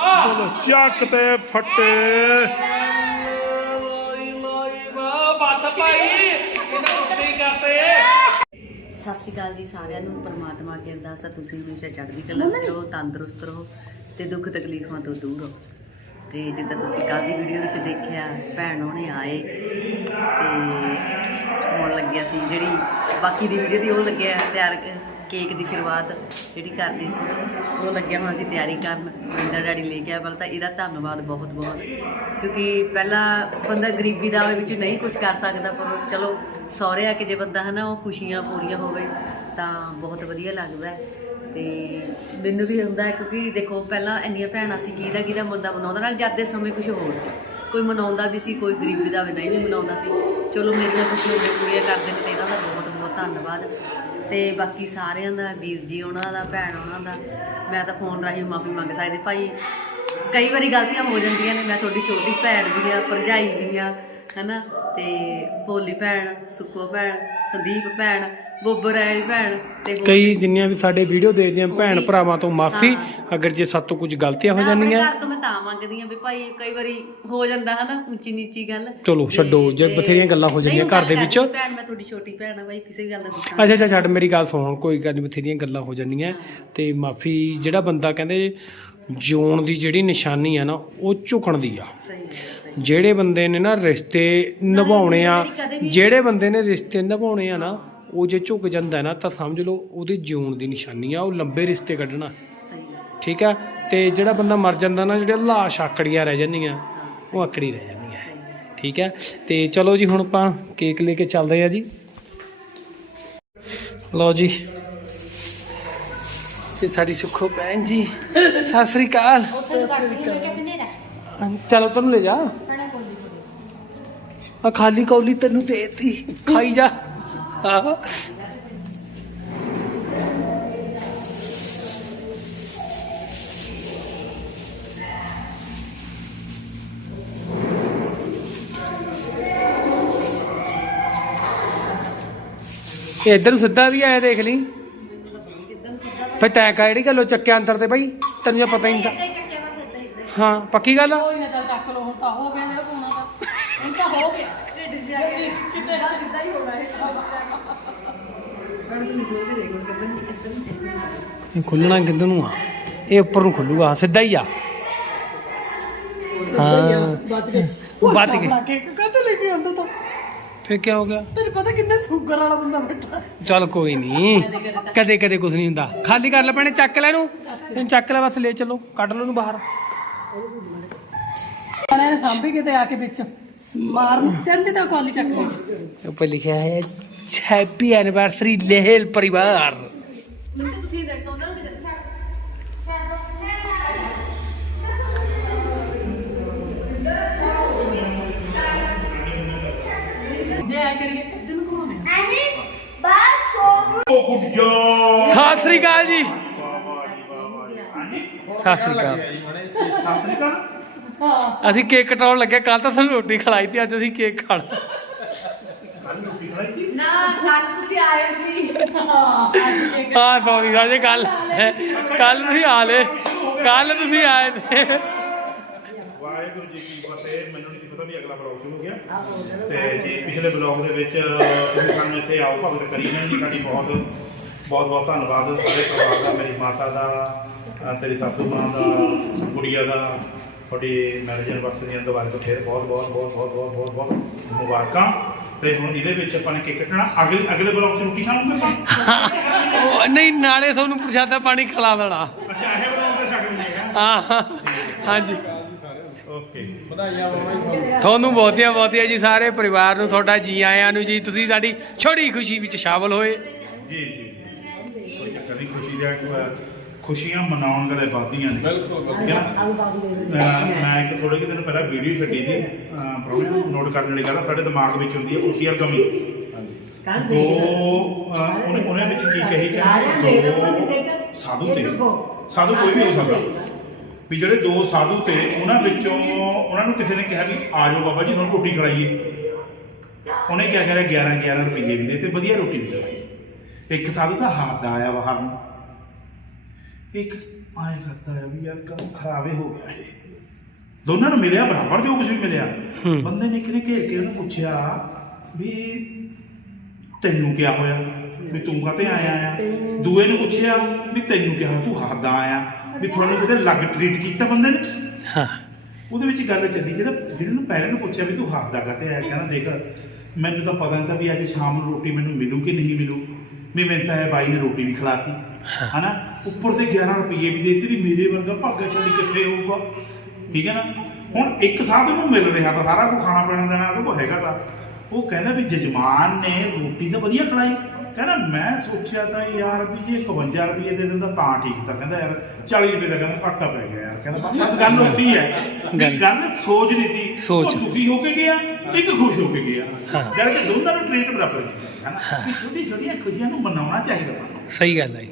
ਬੋਲੋ ਚੱਕ ਤੇ ਫੱਟੇ। ਸਤਿ ਸ਼੍ਰੀ ਅਕਾਲ ਜੀ ਸਾਰਿਆਂ ਨੂੰ ਪਰਮਾਤਮਾ ਅੱਗੇ ਅਰਦਾਸ ਹੈ ਤੁਸੀਂ ਹਮੇਸ਼ਾ ਚੜ੍ਹਦੀ ਕਲਾ ਵਿੱਚ ਰਹੋ ਤੰਦਰੁਸਤ ਰਹੋ ਤੇ ਦੁੱਖ ਤਕਲੀਫਾਂ ਤੋਂ ਦੂਰ ਰਹੋ। ਤੇ ਜਿੱਦਾਂ ਤੁਸੀਂ ਕੱਲ ਦੀ ਵੀਡੀਓ ਵਿੱਚ ਦੇਖਿਆ ਭੈਣ ਉਹਨੇ ਆਏ ਤੇ ਹੋਣ ਲੱਗਿਆ ਸੀ ਜਿਹੜੀ ਬਾਕੀ ਦੀ ਵੀਡੀਓ ਦੀ ਉਹ ਲੱਗਿਆ ਤਿਆਰ ਕ- ਕੇਕ ਦੀ ਸ਼ੁਰੂਆਤ ਜਿਹੜੀ ਕਰਦੀ ਸੀ। ਉਹ ਲੱਗਿਆ ਹੁਣ ਅਸੀਂ ਤਿਆਰੀ ਕਰਨ ਬਿੰਦਰ ਡੈਡੀ ਲੈ ਗਿਆ ਪਰ ਤਾਂ ਇਹਦਾ ਧੰਨਵਾਦ ਬਹੁਤ ਬਹੁਤ। ਕਿਉਂਕਿ ਪਹਿਲਾਂ ਬੰਦਾ ਗਰੀਬੀ ਦਾ ਵਿੱਚ ਨਹੀਂ ਕੁਝ ਕਰ ਸਕਦਾ, ਪਰ ਚਲੋ, ਸਹੁਰੇ ਆ ਕੇ ਜੇ ਬੰਦਾ ਹੈ ਨਾ ਉਹ ਖੁਸ਼ੀਆਂ ਪੂਰੀਆਂ ਹੋਵੇ, ਤਾਂ ਬਹੁਤ ਵਧੀਆ ਲੱਗਦਾ। ਹੈ ਤੇ ਮੈਨੂੰ ਵੀ ਹੁੰਦਾ ਕਿਉਂਕਿ ਦੇਖੋ, ਪਹਿਲਾਂ ਇੰਨੀਆਂ ਭੈਣਾਂ ਸੀ, ਕਿਹਦਾ ਕਿਹਦਾ ਮੁੱਦਾ ਮਨਾਉਂਦਾ, ਨਾਲ ਜਦ ਦੇ ਸਮੇਂ ਕੁਝ ਹੋਰ ਸੀ। ਕੋਈ ਮਨਾਉਂਦਾ ਵੀ ਸੀ, ਕੋਈ ਗਰੀਬੀ ਦਾ ਵੀ ਨਹੀਂ ਵੀ ਮਨਾਉਂਦਾ ਸੀ। ਚਲੋ, ਮੇਰੀਆਂ ਖੁਸ਼ੀਆਂ ਪੂਰੀਆਂ ਕਰਦੇ ਨੇ, ਤੇ ਇਹਨਾਂ ਦਾ ਬਹੁਤ ਬਹੁਤ ਧੰਨਵਾਦ। ਤੇ ਬਾਕੀ ਸਾਰਿਆਂ ਦਾ, ਵੀਰ ਜੀ ਉਹਨਾਂ ਦਾ, ਭੈਣ ਉਹਨਾਂ ਦਾ, ਮੈਂ ਤਾਂ ਫੋਨ ਰਾਹੀਂ ਮਾਫੀ ਮੰਗ ਸਕਦੀ। ਭਾਈ, ਕਈ ਵਾਰੀ ਗਲਤੀਆਂ ਹੋ ਜਾਂਦੀਆਂ ਨੇ, ਮੈਂ ਤੁਹਾਡੀ ਛੋਟੀ ਭੈਣ ਵੀ ਆ, ਭਰਜਾਈ ਵੀ ਆ, ਹਨਾ? ਤੇ ਭੋਲੀ ਭੈਣ ਸੁੱਕੋ ਭੈਣ, ਸੰਦੀਪ ਭੈਣ ਬੋਬਰ ਵਾਲੀ ਭੈਣ ਤੇ ਹੋਰ ਕਈ ਜਿੰਨੀਆਂ ਵੀ ਸਾਡੇ ਵੀਡੀਓ ਦੇਖਦੀਆਂ ਭੈਣ ਭਰਾਵਾਂ ਤੋਂ ਮਾਫੀ ਅਗਰ ਜੇ ਸਾਡੇ ਤੋਂ ਕੁਝ ਗਲਤੀਆਂ ਹੋ ਮੈਂ ਆਪਣੇ ਜਾਂਦੀਆਂ। ਘਰ ਤੋਂ ਮੈਂ ਤਾਂ ਮੰਗਦੀ ਆ ਵੀ ਭਾਈ ਕਈ ਵਾਰੀ ਹੋ ਜਾਂਦਾ ਹਨਾ ਉੱਚੀ ਨੀਚੀ ਗੱਲ। ਚਲੋ, ਛੱਡੋ, ਜੇ ਬਥੇਰੀਆਂ ਗੱਲਾਂ ਹੋ ਜਾਂਦੀਆਂ ਘਰ ਦੇ ਵਿੱਚ। ਕਰਦੀ, ਭੈਣ ਮੈਂ ਤੁਹਾਡੀ ਛੋਟੀ ਭੈਣ ਆ ਬਾਈ ਕਿਸੇ ਵੀ ਗੱਲ ਦਾ ਗੁੱਸਾ ਅੱਛਾ ਅੱਛਾ ਛੱਡ ਮੇਰੀ ਗੱਲ ਸੁਣ ਕੋਈ ਗੱਲ ਨਹੀਂ ਬਥੇਰੀਆਂ ਗੱਲਾਂ ਹੋ ਜਾਂਦੀਆਂ। ਤੇ ਮਾਫੀ ਜਿਹੜਾ ਬੰਦਾ ਕਹਿੰਦੇ ਜਿਉਣ ਦੀ ਜਿਹੜੀ ਨਿਸ਼ਾਨੀ ਆ ਨਾ ਉਹ ਝੁਕਣ ਦੀ ਆ। ਸਹੀ ਹੈ, ਸਹੀ ਜਿਹੜੇ ਬੰਦੇ ਨੇ ਨਾ ਰਿਸ਼ਤੇ ਨਿਭਾਉਣੇ ਆ ਜਿਹੜੇ ਬੰਦੇ ਨੇ ਰਿਸ਼ਤੇ ਨਿਭਾਉਣੇ ਆ ਨਾ ਉਹ ਜੇ ਝੁਕ ਜਾਂਦਾ ਨਾ ਤਾਂ ਸਮਝ ਲਓ ਉਹਦੀ ਜਿਉਣ ਦੀ ਨਿਸ਼ਾਨੀ ਆ ਉਹ ਲੰਬੇ ਰਿਸ਼ਤੇ ਕੱਢਣਾ। ਠੀਕ ਆ ਤੇ ਜਿਹੜਾ ਬੰਦਾ ਮਰ ਜਾਂਦਾ ਨਾ ਜਿਹੜੇ ਲਾਸ਼ ਆਕੜੀਆਂ ਰਹਿ ਜਾਂਦੀਆਂ ਉਹ ਆਕੜੀ ਰਹਿ ਜਾਂਦੀਆਂ ਠੀਕ ਹੈ? ਤੇ ਚਲੋ ਜੀ ਹੁਣ ਆਪਾਂ ਕੇਕ ਲੈ ਕੇ ਚੱਲਦੇ ਆ ਜੀ। ਲਓ ਜੀ। ਤੇ ਸਾਡੀ ਸੁੱਖੋ ਭੈਣ ਜੀ ਸਤਿ ਸ੍ਰੀ ਅਕਾਲ। ਚਲੋ ਤੈਨੂੰ ਲੈ ਜਾ। ਆ ਖਾਲੀ ਕੌਲੀ ਤੈਨੂੰ ਦੇਤੀ। ਖਾਈ ਜਾ। ਹਾਂ ਇਹ ਇੱਧਰ ਨੂੰ ਸਿੱਧਾ ਵੀ ਆਇਆ ਦੇਖ ਲਈ। ਫੇ ਤੈਂ ਕਾ ਜਿਹੜੀ ਗੱਲੋਂ ਚੱਕਿਆ ਅੰਦਰ ਤੇ ਬਈ ਤੈਨੂੰ ਜਾਂ ਪਤਾ ਹੀ ਨਹੀਂ ਤਾਂ। ਹਾਂ ਪੱਕੀ ਗੱਲ ਆ? ਕੋਈ ਨਾ ਚੱਲ ਚੱਕ ਲੋ ਹੁਣ ਤਾਂ ਹੋ ਗਿਆ ਜਿਹੜਾ ਕੋਣਾ ਦਾ ਹੁਣ ਤਾਂ ਹੋ ਗਿਆ। ਕਿਤੇ ਸਿੱਧਾ ਹੀ ਹੋਣਾ ਇਹ ਖੁੱਲਣਾ। ਕਿੱਧਰ ਨੂੰ ਆ? ਇਹ ਉੱਪਰ ਨੂੰ ਖੁੱਲੂਗਾ ਸਿੱਧਾ ਹੀ ਆ। ਹਾਂ ਬਚ ਗਏ। ਬਚ ਗਏ। ਕੇਕ ਕਾਹਤੇ ਲੈ ਕੇ ਆਉਂਦਾ ਤਾਂ। ਫੇ ਕੀ ਹੋ ਗਿਆ? ਤੈਨੂੰ ਪਤਾ ਕਿੰਨੇ ਸ਼ੂਗਰ ਵਾਲਾ ਬੰਦਾ ਬੈਠਾ। ਚੱਲ ਕੋਈ ਨਹੀਂ। ਕਦੇ ਕਦੇ ਕੁਝ ਨਹੀਂ ਹੁੰਦਾ। ਖਾਲੀ ਕਰ ਲੈ ਪੈਣੇ ਚੱਕ ਲੈ ਇਹਨੂੰ। ਇਹਨੂੰ ਚੱਕ ਲੈ ਬਸ ਲੈ ਚਲੋ। ਕੱਢ ਲਓ ਇਹਨੂੰ ਬਾਹਰ। ਨੇ ਸਾਂਭੀ ਕਿਤੇ ਆ ਕੇ ਵਿੱਚ। ਮਾਰਨ ਚੰਦੀ ਤਾਂ ਕਾਲੀ ਚੱਕ ਲਈ ਉੱਪਰ ਲਿਖਿਆ ਹੈ ਹੈਪੀ ਐਨੀਵਰਸਰੀ ਲੇਹਲ ਪਰਿਵਾਰ। ਤੁਸੀਂ ਦੱਸੋ ਉਹਨਾਂ ਨੂੰ ਕਿਤੇ ਜੇ ਆ ਕਰੀਏ ਕਿੱਦਾਂ ਨੂੰ ਘੁਮਾਉਣੇ ਉਹ ਗੁੱਡ ਜੋਬ ਸਤਿ ਸ੍ਰੀ ਅਕਾਲ ਜੀ। ਸਤਿ ਸ੍ਰੀ ਅਕਾਲ। ਸਤਿ ਸ੍ਰੀ ਅਕਾਲ। ਅਸੀਂ ਕੇਕ ਕਟਾਉਣ ਲੱਗੇ ਕੱਲ ਤਾਂ ਸਾਨੂੰ ਰੋਟੀ ਖਿਲਾਈ ਤੀ ਅੱਜ ਅਸੀਂ ਕੇਕ ਖਾਣਾ। ਕੱਲ ਰੋਟੀ ਖਾਈ ਸੀ ਨਾ ਕੱਲ ਤੁਸੀਂ ਆਏ ਸੀ। ਹਾਂ ਸੌਰੀ ਸਾਜੇ ਕੱਲ ਕੱਲ ਤੁਸੀਂ ਆ ਲੈ ਕੱਲ ਤੁਸੀਂ ਆਏ ਤੇ। ਵਾਹਿਗੁਰੂ ਜੀ ਕੀ ਫਤਿਹ ਮੈਨੂੰ ਨਹੀਂ ਸੀ ਪਤਾ ਵੀ ਅਗਲਾ ਬਲੌਗ ਸ਼ੁਰੂ ਹੋ ਗਿਆ। ਤੇ ਜੀ ਪਿਛਲੇ ਬਲੌਗ ਦੇ ਵਿੱਚ ਤੁਸੀਂ ਸਾਨੂੰ ਇੱਥੇ ਆਓ ਭਗਤ ਕਰੀ ਨੇ ਜੀ ਸਾਡੀ ਬਹੁਤ ਬਹੁਤ ਬਹੁਤ ਧੰਨਵਾਦ। ਸਾਰੇ ਪਰਿਵਾਰ ਦਾ ਮੇਰੀ ਮਾਤਾ ਦਾ ਅ, ਤੇਰੀ ਸਾਸੂ ਮਾਂ ਦਾ ਗੁੜੀਆ ਦਾ ਤੁਹਾਡੀ ਮੈਰਿਜ ਐਨਵਰਸਰੀ ਦੇ ਦੁਬਾਰੇ ਤੋਂ ਫਿਰ ਬਹੁਤ ਬਹੁਤ ਬਹੁਤ ਬਹੁਤ ਬਹੁਤ ਬਹੁਤ ਬਹੁਤ ਮੁਬਾਰਕਾਂ। ਤੇ ਹੁਣ ਇਹਦੇ ਵਿੱਚ ਆਪਾਂ ਨੇ ਕੇਕ ਕੱਟਣਾ? ਅਗਲੇ ਅਗਲੇ ਬਲੌਗ 'ਚ ਰੋਟੀ ਖਾਵਾਂਗੇ ਆਪਾਂ? ਉਹ ਨਹੀਂ ਨਾਲੇ ਤੁਹਾਨੂੰ ਪ੍ਰਸ਼ਾਦਾ ਪਾਣੀ ਖਿਲਾ ਦੇਣਾ। ਅੱਛਾ ਇਹ ਬਲੌਗ ਤੇ ਸ਼ਕਲ ਨਹੀਂ ਹੈ ਹਾਂ ਹਾਂਜੀ। ਓਕੇ। ਤੁਹਾਨੂੰ। ਬਹੁਤੀਆਂ ਬਹੁਤੀਆਂ ਜੀ ਸਾਰੇ ਪਰਿਵਾਰ ਨੂੰ ਤੁਹਾਡਾ ਜੀ ਆਇਆਂ ਨੂੰ ਜੀ। ਤੁਸੀਂ ਸਾਡੀ ਛੋਟੀ ਖੁਸ਼ੀ ਵਿੱਚ ਸ਼ਾਮਲ ਹੋਏ। ਜੀ ਜੀ ਕੋਈ ਚੱਕਰ ਨਹੀਂ ਖੁਸ਼ੀ ਦਾ ਖੁਸ਼ੀਆਂ ਮਨਾਉਣ ਵਾਲੇ ਬਾਦੀਆਂ ਨੇ। ਬਿਲਕੁਲ ਮੈਂ ਇੱਕ ਥੋੜੇ ਕੁ ਦਿਨ ਪਹਿਲਾਂ ਵੀਡੀਓ ਛੱਡੀ ਸੀ। ਪ੍ਰੋਬਲਮ ਨੋਟ ਕਰਨ ਵਾਲੀ ਗੱਲ ਆ, ਸਾਡੇ ਦਿਮਾਗ ਵਿੱਚ ਹੁੰਦੀ ਹੈ ਖੁਸ਼ੀ ਔਰ ਕਮੀ ਦੋ ਅਹ, ਉਹਨੇ ਉਹਨੇ ਵਿੱਚ ਕੀ ਕਹੀ ਕਿ ਦੋ ਸਾਧੂ ਤੇ। ਸਾਧੂ ਕੋਈ ਵੀ ਹੋ ਸਕਦਾ। ਵੀ ਜਿਹੜੇ ਦੋ ਸਾਧੂ ਤੇ ਉਹਨਾਂ ਵਿੱਚੋਂ ਉਹਨਾਂ ਨੂੰ ਕਿਸੇ ਨੇ ਕਿਹਾ ਵੀ ਆ ਜਾਓ ਬਾਬਾ ਜੀ ਤੁਹਾਨੂੰ ਰੋਟੀ ਖਿਲਾਈਏ। ਉਹਨੇ ਕਿਹਾ ਕਰਿਆ 11 11 ਰੁਪਏ ਵੀ ਦੇ ਤੇ ਵਧੀਆ ਰੋਟੀ ਵੀ ਖਵਾਈ ਇੱਕ ਸਾਧੂ ਦਾ ਹੱਥ ਦਾ ਆਇਆ ਬਾਹਰ ਨੂੰ। ਇੱਕ ਆਏ ਕਰਦਾ ਹੈ ਵੀ ਯਾਰ ਕੰਮ ਖਰਾਬੇ ਹੋ ਗਿਆ ਇਹ। ਦੋਨਾਂ ਨੂੰ ਮਿਲਿਆ ਬਰਾਬਰ ਜੋ ਕੁਝ ਵੀ ਮਿਲਿਆ। ਹੂੰ। ਬੰਦੇ ਨੇ ਕਿਨੇ ਘੇਰ ਕੇ ਉਹਨੂੰ ਪੁੱਛਿਆ ਵੀ ਤੈਨੂੰ ਕੀ ਹੋਇਆ? ਵੀ ਤੂੰ ਕਾਤੇ ਆਇਆ ਆ? ਦੂਏ ਨੂੰ ਪੁੱਛਿਆ ਵੀ ਤੈਨੂੰ ਕੀ ਹੋਇਆ ਤੂੰ ਹੱਦਾਂ ਆਇਆ ਵੀ ਤੁਹਾਨੂੰ ਕਿਤੇ ਲੱਗ ਟ੍ਰੀਟ ਕੀਤਾ ਬੰਦੇ ਨੇ? ਹਾਂ। ਉਹਦੇ ਵਿੱਚ ਗੱਲ ਚੱਲੀ ਜਿਹੜਾ ਜਿਹਨੇ ਨੂੰ ਪਹਿਲੇ ਨੂੰ ਪੁੱਛਿਆ ਵੀ ਤੂੰ ਹੱਥ ਦਾ ਕਾਤੇ ਆਇਆ? ਕਹਿੰਦਾ ਦੇਖ ਮੈਨੂੰ ਤਾਂ ਪਤਾ ਨਹੀਂ ਤਾਂ ਵੀ ਅੱਜ ਸ਼ਾਮ ਨੂੰ ਰੋਟੀ ਮੈਨੂੰ ਮਿਲੂ ਕਿ ਨਹੀਂ ਮਿਲੂ। ਵੀ ਮੈਨੂੰ ਤਾਂ ਇਹ ਬਾਈ ਨੇ ਰੋਟੀ ਵੀ ਖਿਲਾਤੀ। ਹਨਾ? ਉੱਪਰ ਤੇ 11 ਰੁਪਏ ਵੀ ਦੇਤੇ ਵੀ ਮੇਰੇ ਵਰਗਾ ਭਾਗਾ ਛੱਡੀ ਕਿੱਥੇ ਹੋਊਗਾ। ਠੀਕ ਹੈ ਨਾ? ਹੁਣ ਇੱਕ ਸਾਹਬ ਨੂੰ ਮਿਲ ਰਿਹਾ ਤਾਂ ਸਾਰਾ ਕੁਝ ਖਾਣਾ ਪੀਣਾ ਦੇਣਾ ਉਹਦੇ ਕੋਲ ਹੈਗਾ ਤਾਂ। ਉਹ ਕਹਿੰਦਾ ਵੀ ਜਜਮਾਨ ਨੇ ਰੋਟੀ ਤਾਂ ਵਧੀਆ ਖਿਲਾਈ। ਕਹਿੰਦਾ ਮੈਂ ਸੋਚਿਆ ਤਾਂ ਯਾਰ ਵੀ ਜੇ 51 ਰੁਪਏ ਦੇ ਦਿੰਦਾ ਤਾਂ ਠੀਕ ਤਾਂ। ਕਹਿੰਦਾ ਯਾਰ 40 ਰੁਪਏ ਦਾ ਕਹਿੰਦਾ ਘਾਟਾ ਪੈ ਗਿਆ ਯਾਰ। ਕਹਿੰਦਾ ਬਸ ਗੱਲ ਉੱਥੇ ਹੀ ਗੱਲ- ਸੋਚ ਨਹੀਂ ਸੀ। ਸੋਚ। ਦੁਖੀ ਹੋ ਕੇ ਗਿਆ ਇੱਕ ਖੁਸ਼ ਹੋ ਕੇ ਗਿਆ। ਜਦ ਕਿ ਦੋਨਾਂ ਨੂੰ ਟ੍ਰੀਟ ਬਰਾਬਰ ਕੀਤਾ ਹੈ। ਨਾ ਛੋਟੀ ਛੋਟੀਆਂ ਖੁਸ਼ੀਆਂ ਨੂੰ ਮਨਾਉਣਾ ਚਾਹੀਦਾ ਸਾਨੂੰ। ਸਹੀ ਗੱਲ ਹੈ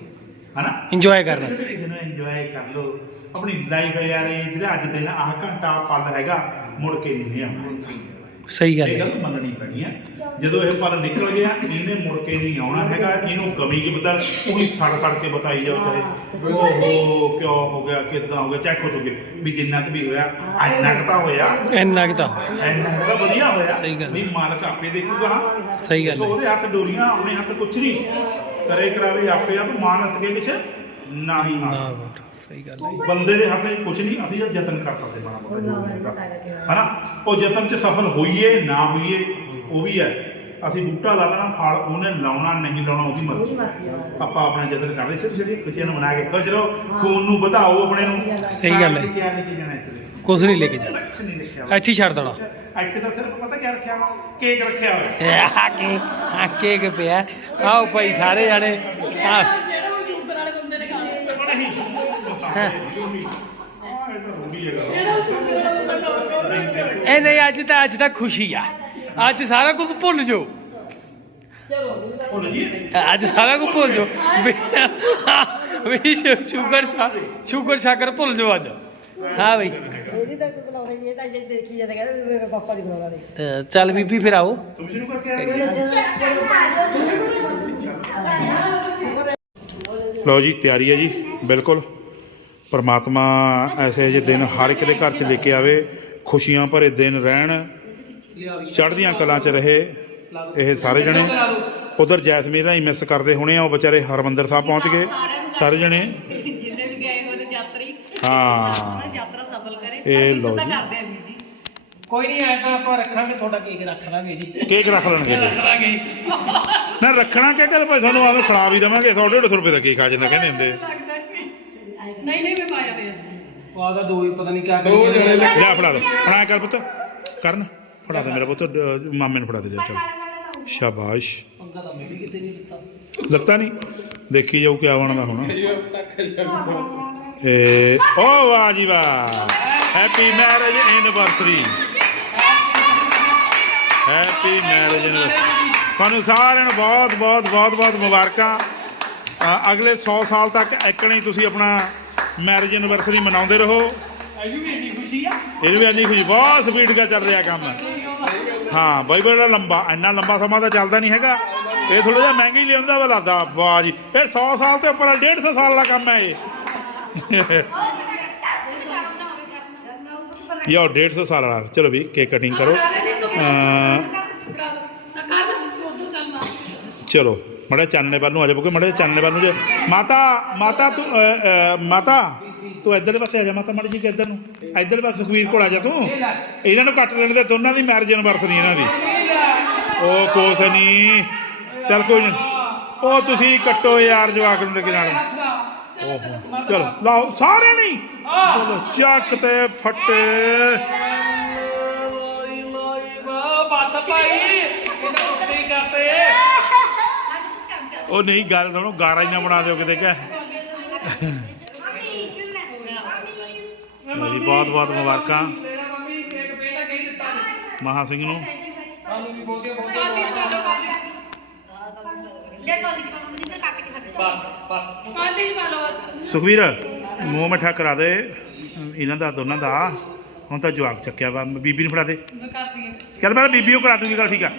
ਹਨਾ? Enjoy ਕਰਨਾ ਚਾਹੀਦਾ ਨੂੰ ਇੰਜੋਏ ਕਰ ਲਓ ਆਪਣੀ ਲਾਈਫ ਹੈ ਯਾਰ ਇਹ ਜਿਹੜਾ ਅੱਜ ਦਿਨ ਆਹ ਘੰਟਾ ਪਲ ਹੈਗਾ ਮੁੜ ਕੇ ਨਹੀਂ ਆਉਣਾ ਸਹੀ ਗੱਲ ਇਹ ਹੈ। ਗੱਲ ਮੰਨਣੀ ਪੈਣੀ ਹੈ। ਜਦੋਂ ਇਹ ਪਲ ਨਿਕਲ ਗਿਆ ਇਹਨੇ ਮੁੜ ਕੇ ਨਹੀਂ ਆਉਣਾ ਹੈਗਾ। ਇਹਨੂੰ ਕਮੀ ਕੀ ਬਤਾ ਉਹੀ ਸੜ ਸੜ ਕੇ ਬਤਾਈ ਜਾਓ ਚਾਹੇ ਓਹੋ ਕਿਉਂ ਹੋ ਗਿਆ ਕਿੱਦਾਂ ਹੋ ਗਿਆ ਚਾਹੇ ਕੁਛ ਹੋ ਗਿਆ ਵੀ ਜਿੰਨਾ ਕੁ ਵੀ ਹੋਇਆ ਇੰਨਾ ਕੁ ਤਾਂ ਹੋਇਆ। ਇੰਨਾ ਕਿ ਤਾਂ ਹੋਇਆ। ਇੰਨਾ ਕੁ ਤਾਂ ਵਧੀਆ ਹੋਇਆ। ਸਹੀ ਗੱਲ। ਵੀ ਮਾਲਕ ਆਪੇ ਦੇਖੂਗਾ। ਹਾਂ ਸਹੀ ਗੱਲ ਹੈ। ਉਹਦੇ ਹੱਥ ਡੋਰੀਆਂ ਆਪਣੇ ਹੱਥ ਕੁਛ ਨਹੀਂ। ਕਰੇ ਕਰਾਵੇ ਆਪੇ ਆਪ ਮਾਨਸ ਕੇ ਪਿਛ ਨਾ ਹੀ ਸਹੀ ਗੱਲ ਹੈ ਬੰਦੇ ਦੇ ਹੱਥ 'ਚ ਕੁਝ ਨਹੀਂ ਅਸੀਂ ਜਦ ਯਤਨ ਕਰ ਸਕਦੇ ਮਾੜਾ ਮੋਟਾ ਜੋ ਵੀ ਹੈਗਾ। ਹਨਾ? ਉਹ ਯਤਨ 'ਚ ਸਫਲ ਹੋਈਏ ਨਾ ਹੋਈਏ ਉਹ ਵੀ ਹੈ। ਅਸੀਂ ਬੂਟਾ ਲਾ ਦੇਣਾ ਫਲ ਉਹਨੇ ਲਾਉਣਾ ਨਹੀਂ ਲਾਉਣਾ ਉਹਦੀ ਮਰਜ਼ੀ ਆਪਾਂ ਆਪਣਾ ਯਤਨ ਕਰਦੇ ਸਿਰਫ ਜਿਹੜੀ ਖੁਸ਼ੀਆਂ ਨੂੰ ਮਨਾ ਕੇ ਖੁਸ਼ ਰਹੋ ਖੂਨ ਨੂੰ ਵਧਾਓ ਆਪਣੇ ਨੂੰ। ਸਹੀ ਗੱਲ ਹੈ। ਕੇ ਜਾਣਾ ਇੱਥੇ। ਕੁਝ ਨਹੀਂ ਲੈ ਕੇ ਜਾਣਾ। ਕੁਛ ਨਹੀਂ ਰੱਖਿਆ ਵਾ। ਇੱਥੇ ਹੀ ਛੱਡ ਦੇਣਾ। ਇੱਥੇ ਤਾਂ ਸਿਰਫ ਪਤਾ ਕਿਆ ਰੱਖਿਆ ਵਾ? ਕੇਕ ਰੱਖਿਆ ਹੋਇਆ। ਆ ਕੇ ਆ ਕੇਕ ਪਿਆ। ਆਓ ਭਾਈ ਸਾਰੇ ਜਾਣੇ। ਆ ਜਿਹੜਾ ਉਹ ਚੁੱਪ ਵਾਲੇ ਬੰਦੇ ਨੇ ਖਾਣਾ ਨਹੀਂ। ਆਹ ਇਹ ਤਾਂ ਰੂੜੀ ਹੈਗਾ। ਜਿਹੜਾ ਉਹ ਚੁੱਪ ਵਾਲਾ ਬੰਦਾ ਖਾਊਗਾ ਇਹ ਨਹੀਂ ਅੱਜ ਤਾਂ ਅੱਜ ਤਾਂ ਖੁਸ਼ੀ ਆ। ਅੱਜ ਸਾਰਾ ਕੁਝ ਭੁੱਲ ਜਾਓ। ਚਲੋ। ਉਹ ਜੀ ਅੱਜ ਸਾਰਾ ਕੁਝ ਭੁੱਲ ਜਾਓ। ਵੀ- ਵੀ ਸ਼ੂ- ਸ਼ੂਗਰ ਸ਼ਾ- ਸ਼ੂਗਰ ਸ਼ਾਕਰ ਭੁੱਲ ਜਾਓ ਅੱਜ। ਹਾਂ ਬਈ। ਇਹਦੀ ਤਾਂ ਕੋਈ ਬੁਲਾਉਣਾ ਨਹੀਂ ਇਹ ਤਾਂ ਜੇ ਦੇਖੀ ਜਾਂਦਾ ਕਹਿੰਦਾ ਮੇਰੇ ਪਾਪਾ ਦੀ ਬੁਲਾਉਣਾ ਨਹੀਂ ਚੱਲ ਬੀਬੀ ਫਿਰ ਆਓ। ਤੁਸੀਂ ਸ਼ੁਰੂ ਕਰਕੇ ਆਏ ਲਓ ਜੀ ਤਿਆਰੀ ਹੈ ਜੀ ਬਿਲਕੁਲ। ਪਰਮਾਤਮਾ ਐਸੇ ਜਿਹੇ ਦਿਨ ਹਰ ਇੱਕ ਦੇ ਘਰ 'ਚ ਲੈ ਕੇ ਆਵੇ ਖੁਸ਼ੀਆਂ ਭਰੇ ਦਿਨ ਰਹਿਣ ਚੜ੍ਹਦੀਆਂ ਕਲਾਂ 'ਚ ਰਹੇ ਇਹ ਸਾਰੇ ਜਣੇ। ਉਧਰ ਜੈਸਮੀਨ ਰਾਈ ਮਿਸ ਕਰਦੇ ਹੋਣੇ ਆ ਉਹ ਵਿਚਾਰੇ ਹਰਮੰਦਰ ਸਾਹਿਬ ਪਹੁੰਚ ਗਏ ਸਾਰੇ ਜਣੇ ਜਿੰਨੇ ਵੀ ਗਏ ਹੋਏ ਨੇ ਯਾਤਰੀ ਹਾਂ। ਯਾਤਰਾ ਸਫਲ ਕਰੇ ਇਹ ਲਓ ਜੀ। ਕਰਦੇ ਆ ਵੀਰ ਜੀ। ਕੋਈ ਨਹੀਂ ਆਇਆ ਤਾਂ ਆਪਾਂ ਰੱਖਾਂਗੇ ਤੁਹਾਡਾ ਕੇਕ ਰੱਖ ਲਾਂਗੇ ਜੀ। ਕੇਕ ਰੱਖ ਲੈਣਗੇ ਜੀ। ਲਾਂਗੇ। ਨਾ ਰੱਖਣਾ ਕਿ ਚੱਲ ਭਾਈ ਤੁਹਾਨੂੰ ਆਵੇ ਖਿਲਾ ਵੀ ਦੇਵਾਂਗੇ। 100 150 ਰੁਪਏ ਦਾ ਕੇਕ ਆ ਜਾਂਦਾ ਕਹਿੰਦੇ ਹੁੰਦੇ। ਲੱਗਦਾ ਨਹੀਂ ਨਹੀਂ ਮੈਂ ਪਾਇਆ ਪਿਆ। ਉਹ ਆਦਾ ਦੋ ਹੀ ਪਤਾ ਨਹੀਂ ਕਿਆ ਦੋ ਜਣੇ ਲਿਆ ਫੜਾ ਦੇ। ਫੜਾ ਕਰ ਪੁੱਤ। ਕਰਨ ਫੜਾ ਦੇ ਮੇਰਾ ਪੁੱਤ। ਅਹ, ਮਾਮੇ ਨੂੰ ਫੜਾ ਦੇ ਲਿਆ ਚੱਲ। ਸ਼ਾਬਾਸ਼। ਪੰਗਾ ਤਾਂ ਮੈਂ ਵੀ ਕਿਤੇ ਨਹੀਂ ਦਿੱਤਾ। ਲੱਤਾ ਨਹੀਂ? ਦੇਖੀ ਜਾਊ ਕਿਆ ਬਣਦਾ ਹੁਣ। ਏ ਓ ਵਾਹ ਜੀ ਵਾਹ। Happy marriage anniversary happy marriage anniversary ਤੁਹਾਨੂੰ ਸਾਰਿਆਂ ਨੂੰ ਬਹੁਤ ਬਹੁਤ ਬਹੁਤ ਬਹੁਤ ਮੁਬਾਰਕਾਂ। ਅਗਲੇ 100 ਸਾਲ ਤੱਕ ਐਕਣੇ ਤੁਸੀਂ ਆਪਣਾ ਮੈਰਿਜ ਐਨਵਰਸਰੀ ਮਨਾਉਂਦੇ ਰਹੋ। ਅਜੂ ਵੀ ਇੰਨੀ ਖੁਸ਼ੀ ਆ। ਇਹ ਵੀ ਇੰਨੀ ਖੁਸ਼ੀ। ਬਹੁਤ ਸਪੀਡ ਨਾਲ ਚੱਲ ਰਿਹਾ ਕੰਮ। ਹਾਂ ਬਾਈ ਬੜਾ ਲੰਬਾ ਇੰਨਾ ਲੰਬਾ ਸਮਾਂ ਤਾਂ ਚੱਲਦਾ ਨਹੀਂ ਹੈਗਾ। ਇਹ ਥੋੜਾ ਜਿਹਾ ਮਹਿੰਗਾ ਹੀ ਲਿਆਉਂਦਾ ਵਾ ਲੱਗਦਾ ਵਾਹ ਜੀ। ਇਹ 100 ਸਾਲ ਤੇ ਉੱਪਰ 150 ਸਾਲ ਦਾ ਕੰਮ ਹੈ ਇਹ। ਯਾ 150 ਸਾਲ ਵਾਲਾ। ਚਲੋ ਵੀ, ਕੇਕ ਕਟਿੰਗ ਕਰੋ। ਚਲੋ, ਮੜੇ ਚਾਨਣੇ ਵੱਲ ਨੂੰ ਆ ਜਾ ਬੁਕੇ ਮੜੇ ਚਾਨਣੇ ਵੱਲ ਨੂੰ ਜਾ ਮਾਤਾ ਮਾਤਾ ਤੂੰ ਮਾਤਾ, ਤੂੰ ਇੱਧਰ ਪਾਸੇ ਆ ਜਾ ਮਾਤਾ, ਮੜੀ ਜੀ ਕਿ ਇੱਧਰ ਨੂੰ। ਇੱਧਰ ਪਾਸੇ ਸੁਖਵੀਰ ਕੋਲ ਆ ਜਾ ਤੂੰ। ਇਹਨਾਂ ਨੂੰ ਕੱਟ ਲੈਣ ਦੇ, ਦੋਨਾਂ ਦੀ ਮੈਰਿਜ ਐਨਵਰਸਰੀ ਇਹਨਾਂ ਦੀ। ਉਹ ਕੁਛ ਨਹੀਂ। ਚੱਲ ਕੋਈ ਨਹੀਂ ਉਹ ਤੁਸੀਂ ਕੱਟੋ ਯਾਰ ਜਵਾਕ ਨੂੰ ਲੱਗੇ ਨਾਲ। ਓਹੋ ਚਲੋ। ਲਾਓ ਸਾਰੇ ਨਹੀਂ? ਚਲੋ ਚੱਕ ਤੇ ਫੱਟੇ। ਲੋਈ ਲੋਈ ਵਾ ਬਾਤ ਭਾਈ ਇਹਨਾਂ ਉੱਤੇ ਹੀ ਕਰਤੇ ਉਹ ਨਹੀਂ ਗੱਲ ਸੁਣੋ ਗਾਰਾ ਹੀ ਨਾ ਬਣਾ ਦਿਓ ਕਿਤੇ ਕਹ। ਜੀ ਬਹੁਤ ਬਹੁਤ ਮੁਬਾਰਕਾਂ। ਮੇਰਾ। ਮਹਾ ਸਿੰਘ ਨੂੰ। ਤੁਹਾਨੂੰ ਵੀ ਬਹੁਤੇ ਬਹੁਤੇ ਬਸ ਬਸ। ਕਾਲੀ ਪਾ ਲਓ ਬਸ। ਸੁਖਵੀਰ ਮੂੰਹ ਮਿੱਠਾ ਕਰਾ ਦੇ। ਇਹਨਾਂ ਦਾ ਦੋਨਾਂ ਦਾ। ਹੁਣ ਤਾਂ ਜਵਾਕ ਚੱਕਿਆ ਵਾ। ਬੀਬੀ ਨੂੰ ਫੜਾ ਦੇ। ਮੈਂ ਕਰਦੀ ਹਾਂ। ਚੱਲ ਮੈਂ ਬੀਬੀ ਨੂੰ ਕਰਾ ਦੂੰਗੀ ਗੱਲ ਠੀਕ ਆ।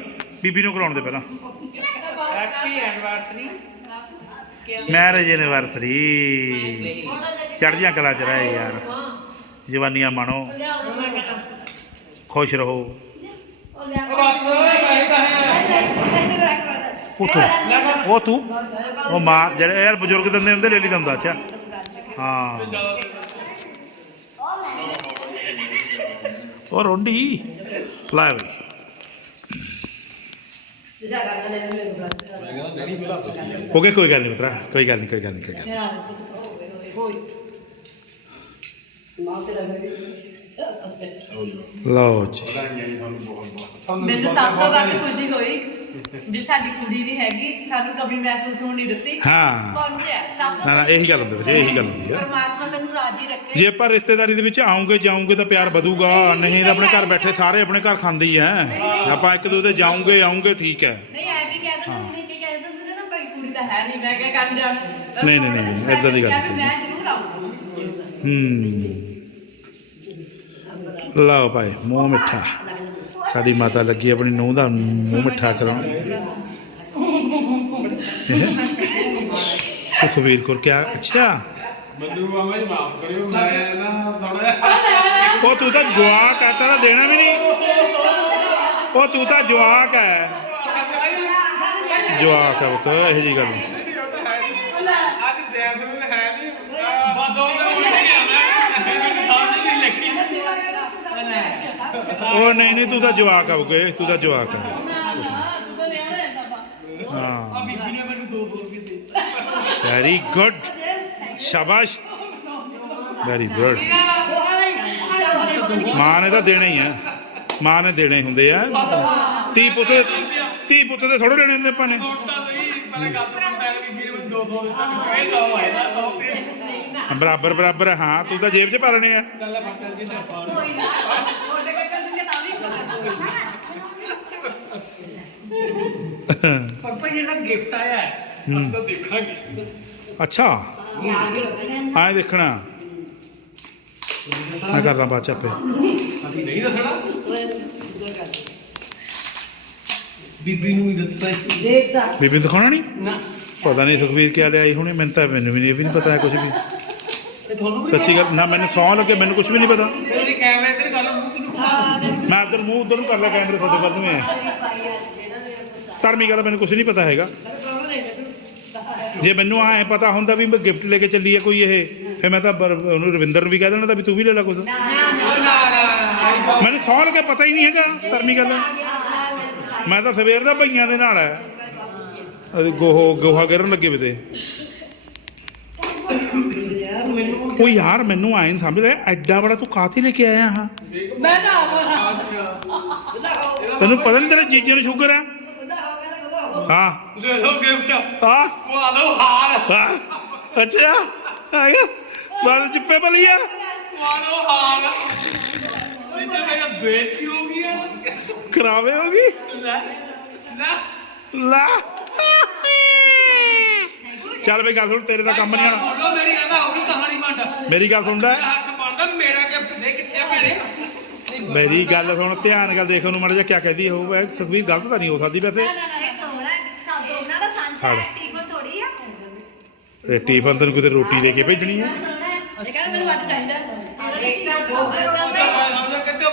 ਬੀਬੀ ਨੂੰ ਕਰਾਉਣ ਦੇ ਪਹਿਲਾਂ। ਹੈਪੀ ਐਨਵਰਸਰੀ ਮੈਰਿਜ ਐਨਵਰਸਰੀ ਚੜ੍ਹਦੀਆਂ ਕਲਾ ਚ ਰਹੇ ਯਾਰ। ਜਵਾਨੀਆਂ ਮਾਣੋ। ਖੁਸ਼ ਰਹੋ। ਉੱਠ ਉਹ ਤੂੰ? ਉਹ ਮਾਂ, ਜਿਹੜੇ ਯਾਰ ਬਜ਼ੁਰਗ ਦਿੰਦੇ ਹੁੰਦੇ, ਲੈ ਲਈ ਦੰਦਾ, ਅੱਛਾ। ਹਾਂ। ਉਹ ਰੋਂਡੀ, ਲੈ ਬਈ ਓਕੇ ਕੋਈ ਗੱਲ ਨਹੀਂ ਮਿੱਤਰਾ ਕੋਈ ਗੱਲ ਨਹੀਂ ਕੋਈ ਗੱਲ ਨਹੀਂ ਕੋਈ ਗੱਲ ਨੀ। ਲਓ ਜੀ। ਮੈਨੂੰ ਸਭ ਤੋਂ ਵੱਧ ਖੁਸ਼ੀ ਹੋਈ ਵੀ ਸਾਡੀ ਕੁੜੀ ਨਹੀਂ ਹੈਗੀ ਸਾਨੂੰ ਕਮੀ ਮਹਿਸੂਸ ਹੋਣ ਨਹੀਂ ਦਿੱਤੀ। ਹਾਂ। ਪਹੁੰਚਿਆ। ਸਭ ਤੋਂ ਨਾ ਨਾ ਇਹੀ ਗੱਲ ਹੁੰਦੀ ਵੈਸੇ ਇਹੀ ਗੱਲ ਹੁੰਦੀ ਆ ਪਰਮਾਤਮਾ ਤੈਨੂੰ ਰਾਜੀ ਰੱਖੇ। ਜੇ ਆਪਾਂ ਰਿਸ਼ਤੇਦਾਰੀ ਦੇ ਵਿੱਚ ਆਉਂਗੇ ਜਾਉਂਗੇ ਤਾਂ ਪਿਆਰ ਵਧੂਗਾ। ਨਹੀਂ ਤਾਂ ਆਪਣੇ ਘਰ ਬੈਠੇ ਸਾਰੇ ਆਪਣੇ ਘਰ ਖਾਂਦੇ ਹੀ ਆ ਆਪਾਂ ਇੱਕ ਦੂਜੇ ਦੇ ਜਾਉਂਗੇ ਆਉਂਗੇ ਠੀਕ ਹੈ। ਨਹੀਂ ਐ ਵੀ ਕਹਿ ਦਿੰਦੇ ਹੁੰਦੇ ਕਿ ਕਹਿ ਦਿੰਦੇ ਨੇ ਨਾ ਭਾਈ ਕੁੜੀ ਤਾਂ ਹੈ ਨਹੀਂ। ਮੈਂ ਕਿਹਾ ਕਰਨ ਜਾਣ। ਨਹੀਂ, ਨਹੀਂ, ਨਹੀਂ, ਏਦਾਂ ਦੀ ਗੱਲ ਵੀ ਨਹੀਂ। ਮੈਂ ਜ਼ਰੂਰ ਆਉਂਗਾ ਹੂੰ। ਲਓ ਭਾਈ ਮੂੰਹ ਮਿੱਠਾ। ਸਾਡੀ ਮਾਤਾ ਲੱਗੀ ਆਪਣੀ ਨੂੰਹ ਦਾ ਮੂੰਹ ਮਿੱਠਾ ਕਰਾਉਣ। ਸੁਖਵੀਰ ਕੋਲ ਕਿਆ ਅੱਛਾ। ਮੈਨੂੰ ਬਾਬਾ ਜੀ ਮਾਫ ਕਰਿਓ ਮੈਂ ਨਾ ਥੋੜਾ ਜਿਹਾ ਉਹ ਤੂੰ ਤਾਂ ਜਵਾਕ ਹੈ ਤਾਂ ਦੇਣਾ ਵੀ ਨਹੀਂ। ਉਹ ਤੂੰ ਤਾਂ ਜਵਾਕ ਹੈ ਜਵਾਕ ਹੈ ਉਹ ਤਾਂ ਇਹੋ ਜੀ ਗੱਲ ਨਹੀਂ। ਅੱਜ ਜੈਸਮੀਨ ਹੈ ਨਹੀਂ ਬਾਦੋਂ ਦਾ ਕੋਈ ਨਹੀਂ ਆਣਾ ਮੈਨੂੰ ਸਾਹਮਣੇ ਨਹੀਂ ਲੱਗੀ ਉਹ ਨਹੀਂ ਨਹੀਂ, ਤੂੰ ਤਾਂ ਜਵਾਕ ਆਉਗੇ ਤੂੰ ਤਾਂ ਜਵਾਕ ਹੈ ਹਾਂ। ਬੀਬੀ ਨੇ ਮੈਨੂੰ ਦੋ ਦੋ ਰੁਪਏ ਦੇ ਵੈਰੀ ਗੁੱਡ ਸ਼ਾਬਾਸ਼। ਵੈਰੀ ਗੁੱਡ ਮਾਂ ਨੇ ਤਾਂ ਦੇਣੇ ਹੀ ਹੈ ਮਾਂ ਨੇ ਦੇਣੇ ਹੁੰਦੇ ਆ। ਤੀ ਪੁੱਤ ਤੀ ਪੁੱਤ ਦੇ ਥੋੜੇ ਦੇਣੇ ਹੁੰਦੇ ਆਪਾਂ ਨੇ। ਛੋਟਾ ਸਹੀ ਪਹਿਲੇ ਗੱਲ ਬੀਬੀ ਨੇ ਮੈਨੂੰ ਦੋ ਦੋ ਦਿੱਤੇ ਇਹ ਦੋ ਹੈ ਦੋ ਬਰਾਬਰ ਬਰਾਬਰ ਹਾਂ ਤੂੰ ਤਾਂ ਜੇਬ 'ਚ ਪਾ ਲੈਣੇ ਆ। ਚੱਲ ਜੀ ਕੋਈ ਨਾ ਤੁਹਾਡੇ ਕੋਲ ਕੰਨ ਤਾਂ ਵੀ ਪਾਪਾ ਜਿਹੜਾ ਗਿਫਟ ਆਇਆ ਹੈ ਅਸੀਂ ਤਾਂ ਦੇਖਾਂਗੇ। ਅੱਛਾ। ਆਏ ਦੇਖਣਾ। ਮੈਂ ਕਰਦਾ ਬਾਅਦ ਚ ਆਪੇ। ਅਸੀਂ ਨਹੀਂ ਦੱਸਣਾ? ਬੀਬੀ ਨੂੰ ਹੀ ਦਿੱਤਾ ਸੀ ਦੇਖਦਾ। ਬੀਬੀ ਨੂੰ ਦਿਖਾਉਣਾ ਨਹੀਂ? ਨਾ। ਪਤਾ ਨਹੀਂ ਸੁਖਵੀਰ ਕਿਆ ਲਿਆਈ ਹੁਣੇ ਮੈਨੂੰ ਤਾਂ ਮੈਨੂੰ ਵੀ ਨਹੀਂ ਇਹ ਵੀ ਨਹੀਂ ਪਤਾ ਕੁਝ ਵੀ। ਇਹ ਤੁਹਾਨੂੰ ਵੀ ਸੱਚੀ ਗੱਲ ਨਾ ਮੈਨੂੰ ਸੌਂ ਲੱਗੇ ਮੈਨੂੰ ਕੁਝ ਵੀ ਨਹੀਂ ਪਤਾ। ਤੇਰੀ ਕੈਮਰੇ ਤੇ ਗੱਲ ਮੂੰਹ ਤੈਨੂੰ ਪਤਾ ਮੈਂ ਇੱਧਰ ਮੂੰਹ ਉਧਰ ਨੂੰ ਕਰ ਲਿਆ ਕੈਮਰੇ ਤੁਹਾਡੇ ਵੱਲ ਨੂੰ ਹੈ ਧਰਮੀ ਗੱਲ ਮੈਨੂੰ ਕੁਝ ਨਹੀਂ ਪਤਾ ਹੈਗਾ। ਜੇ ਮੈਨੂੰ ਆਏ ਪਤਾ ਹੁੰਦਾ ਵੀ ਮੈਂ ਗਿਫਟ ਲੈ ਕੇ ਚੱਲੀ ਹੈ ਕੋਈ ਇਹ ਫਿਰ ਮੈਂ ਤਾਂ ਉਹਨੂੰ ਰਵਿੰਦਰ ਨੂੰ ਵੀ ਕਹਿ ਦੇਣਾ ਤਾਂ ਵੀ ਤੂੰ ਵੀ ਲੈ ਲੈ ਕੁਝ ਮੈਨੂੰ ਸੌਂ ਲੱਗੇ ਪਤਾ ਹੀ ਨਹੀਂ ਹੈਗਾ ਧਰਮੀ ਗੱਲ ਮੈਂ ਤਾਂ ਸਵੇਰ ਦਾ ਭਈਆਂ ਦੇ ਨਾਲ ਹੈ। ਗੋਹਾ ਗਿਰਨ ਲੱਗੇ ਵੇ ਤੇ। ਉਹ ਯਾਰ ਮੈਨੂੰ ਆਏ ਨਹੀਂ ਸਮਝ ਰਿਹਾ ਐਡਾ ਬੜਾ ਤੂੰ ਕਾਹਤੇ ਲੈ ਕੇ ਆਇਆ ਹਾਂ? ਮੈਂ ਤਾਂ ਆਵਾਂ ਤੈਨੂੰ ਪਤਾ ਨਹੀਂ ਤੇਰੇ ਜੀਜੇ ਨੂੰ ਸ਼ੂਗਰ ਹੈ? ਹਾਂ। ਲੈ ਲਓ ਗਿਫਟ। ਹਾਂ। ਪਵਾ ਲਓ ਹਾਰ। ਹਾਂ। ਅੱਛਾ। ਆ ਗਿਆ ਬਸ ਚਿੱਪੇ ਬਲੀਆ ਪਵਾ ਲਓ ਹਾਰ। ਇਹ ਤਾਂ ਮੇਰਾ ਬੇਇੱਜ਼ਤੀ ਹੋ ਗਈ ਹੈ ਖਰਾਵੇ ਹੋ ਗਈ? ਲੈ ਲੈ। ਲਾ। ਚੱਲ ਬਈ ਗੱਲ ਸੁਣ ਤੇਰੇ ਦਾ ਕੰਮ ਨਹੀਂ ਆਣਾ ਬੋਲੋ ਮੇਰੀ ਆਂਦਾ ਹੋ ਗਈ ਕਹਾਣੀ ਮੰਡ ਮੇਰੀ ਗੱਲ ਸੁਣ ਲੈ। ਮੇਰਾ ਹੱਥ ਬਣਦਾ ਮੇਰਾ ਗਿਫਟ ਦੇ ਕਿੱਥੇ ਆ ਭੈਣੇ? ਮੇਰੀ ਗੱਲ ਸੁਣ ਧਿਆਨ ਨਾਲ ਦੇਖ ਉਹਨੂੰ ਮੜ ਜਾ ਕਿਆ ਕਹਿੰਦੀ ਉਹ। ਇਹ ਸੁਖਬੀਰ ਗਲਤ ਤਾਂ ਨਹੀਂ ਹੋ ਸਕਦੀ ਵੈਸੇ। ਉਹਨਾਂ ਦਾ ਸਾਂਝਾ ਹੈ। ਟੀਫਨ ਥੋੜੀ ਆ। ਇਹ ਟੀਫਨ ਤੈਨੂੰ ਕਿਤੇ ਰੋਟੀ ਦੇ ਕੇ ਭੇਜਣੀ ਹੈ ਸੋਹਣਾ ਹੈ ਇਹ ਕਹਿੰਦਾ ਮੈਨੂੰ ਅੱਜ ਚਾਹੀਦਾ